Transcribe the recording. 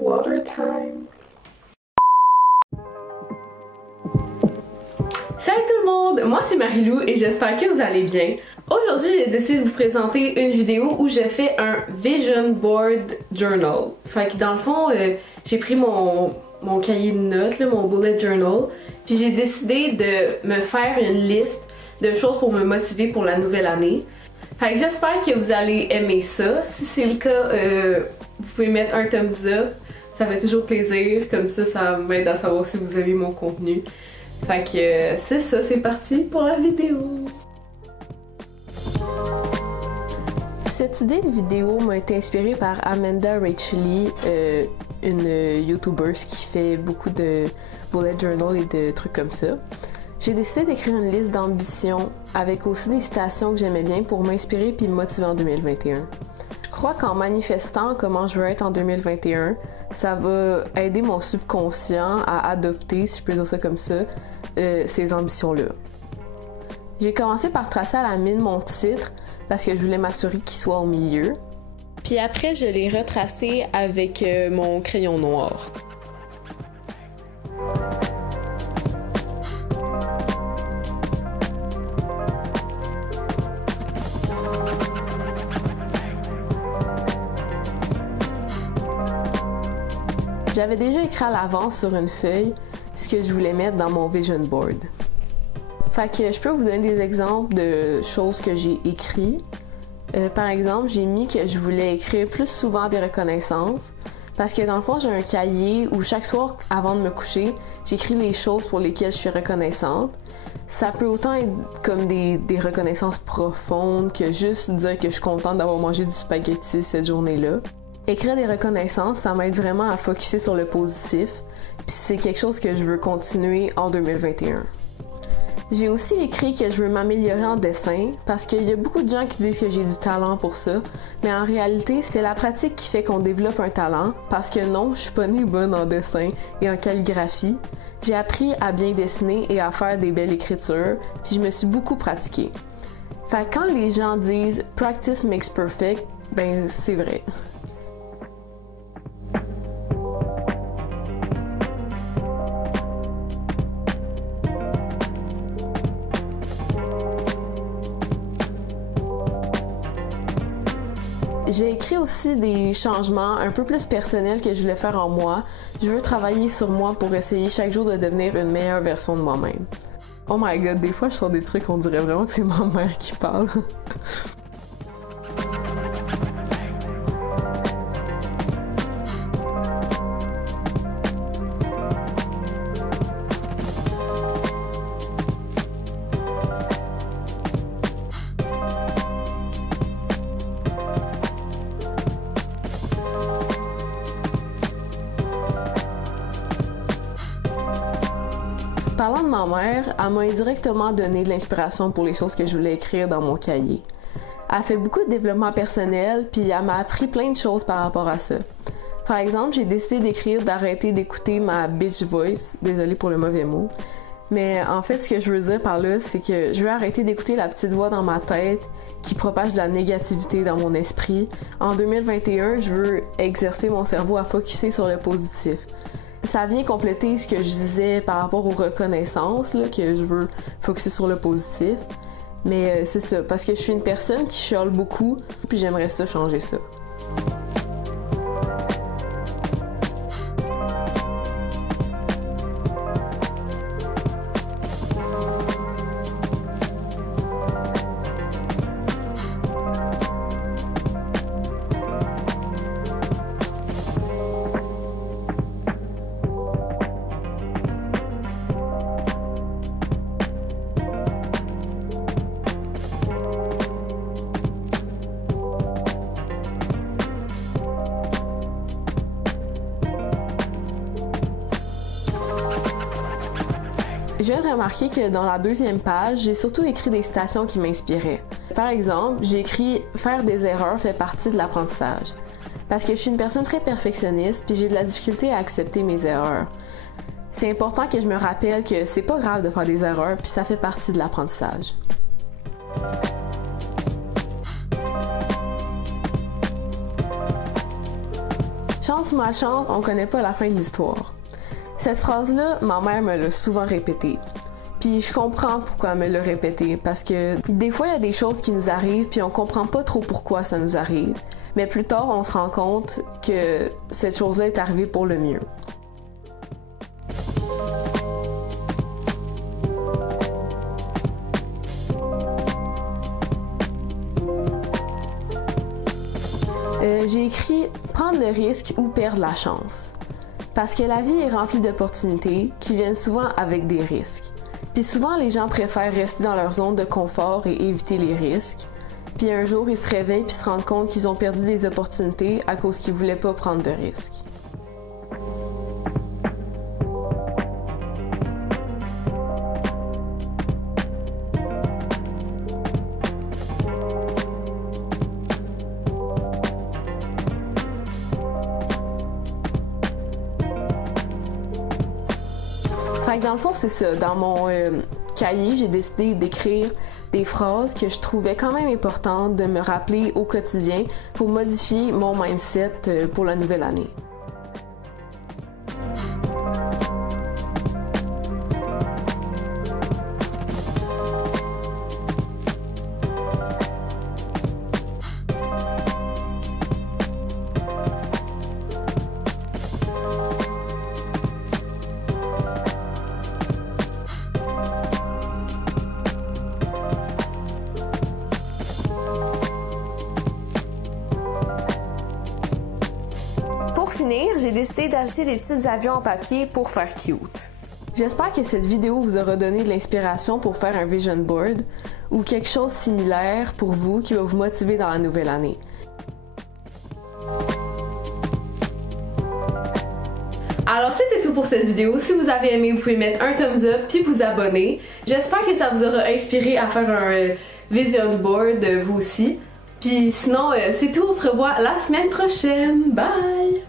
Water time. Salut tout le monde, moi c'est Marie-Lou et j'espère que vous allez bien. Aujourd'hui j'ai décidé de vous présenter une vidéo où je fais un Vision Board Journal. Fait que dans le fond, j'ai pris mon cahier de notes, là, mon bullet journal, puis j'ai décidé de me faire une liste de choses pour me motiver pour la nouvelle année. Fait que j'espère que vous allez aimer ça. Si c'est le cas, vous pouvez mettre un thumbs up, ça fait toujours plaisir, comme ça m'aide à savoir si vous aimez mon contenu. Fait que c'est ça, c'est parti pour la vidéo! Cette idée de vidéo m'a été inspirée par Amanda Racheli, une YouTuber qui fait beaucoup de bullet journal et de trucs comme ça. J'ai décidé d'écrire une liste d'ambitions avec aussi des citations que j'aimais bien pour m'inspirer puis me motiver en 2021. Je crois qu'en manifestant comment je veux être en 2021, ça va aider mon subconscient à adopter, si je peux dire ça comme ça, ces ambitions-là. J'ai commencé par tracer à la mine mon titre parce que je voulais m'assurer qu'il soit au milieu. Puis après, je l'ai retracé avec mon crayon noir. J'avais déjà écrit à l'avance sur une feuille ce que je voulais mettre dans mon vision board. Fait que je peux vous donner des exemples de choses que j'ai écrites. Par exemple, j'ai mis que je voulais écrire plus souvent des reconnaissances parce que dans le fond, j'ai un cahier où chaque soir, avant de me coucher, j'écris les choses pour lesquelles je suis reconnaissante. Ça peut autant être comme des reconnaissances profondes que juste dire que je suis contente d'avoir mangé du spaghetti cette journée-là. Écrire des reconnaissances, ça m'aide vraiment à focusser sur le positif, puis c'est quelque chose que je veux continuer en 2021. J'ai aussi écrit que je veux m'améliorer en dessin, parce qu'il y a beaucoup de gens qui disent que j'ai du talent pour ça, mais en réalité, c'est la pratique qui fait qu'on développe un talent, parce que non, je suis pas née bonne en dessin et en calligraphie. J'ai appris à bien dessiner et à faire des belles écritures, puis je me suis beaucoup pratiquée. Fait que quand les gens disent « practice makes perfect », ben c'est vrai. J'ai écrit aussi des changements un peu plus personnels que je voulais faire en moi. Je veux travailler sur moi pour essayer chaque jour de devenir une meilleure version de moi-même. Oh my god, des fois je sors des trucs, on dirait vraiment que c'est ma mère qui parle. Parlant de ma mère, elle m'a indirectement donné de l'inspiration pour les choses que je voulais écrire dans mon cahier. Elle fait beaucoup de développement personnel, puis elle m'a appris plein de choses par rapport à ça. Par exemple, j'ai décidé d'écrire d'arrêter d'écouter ma bitch voice, désolée pour le mauvais mot, mais en fait ce que je veux dire par là, c'est que je veux arrêter d'écouter la petite voix dans ma tête qui propage de la négativité dans mon esprit. En 2021, je veux exercer mon cerveau à focusser sur le positif. Ça vient compléter ce que je disais par rapport aux reconnaissances, là, que je veux focusser sur le positif. Mais c'est ça, parce que je suis une personne qui chiale beaucoup, puis j'aimerais ça changer ça. Je viens de remarquer que dans la deuxième page, j'ai surtout écrit des citations qui m'inspiraient. Par exemple, j'ai écrit « Faire des erreurs fait partie de l'apprentissage ». Parce que je suis une personne très perfectionniste puis j'ai de la difficulté à accepter mes erreurs. C'est important que je me rappelle que c'est pas grave de faire des erreurs puis ça fait partie de l'apprentissage. Chance ou malchance, on connaît pas la fin de l'histoire. Cette phrase-là, ma mère me l'a souvent répétée. Puis je comprends pourquoi elle me l'a répétée, parce que des fois il y a des choses qui nous arrivent puis on comprend pas trop pourquoi ça nous arrive. Mais plus tard, on se rend compte que cette chose-là est arrivée pour le mieux. J'ai écrit « Prendre le risque ou perdre la chance ». Parce que la vie est remplie d'opportunités qui viennent souvent avec des risques. Puis souvent, les gens préfèrent rester dans leur zone de confort et éviter les risques. Puis un jour, ils se réveillent puis se rendent compte qu'ils ont perdu des opportunités à cause qu'ils ne voulaient pas prendre de risques. Fait que dans le fond, c'est ça. Dans mon cahier, j'ai décidé d'écrire des phrases que je trouvais quand même importantes de me rappeler au quotidien pour modifier mon mindset pour la nouvelle année. Pour finir, j'ai décidé d'ajouter des petits avions en papier pour faire cute. J'espère que cette vidéo vous aura donné de l'inspiration pour faire un vision board ou quelque chose de similaire pour vous qui va vous motiver dans la nouvelle année. Alors c'était tout pour cette vidéo. Si vous avez aimé, vous pouvez mettre un thumbs up puis vous abonner. J'espère que ça vous aura inspiré à faire un vision board vous aussi. Puis sinon, c'est tout, on se revoit la semaine prochaine. Bye!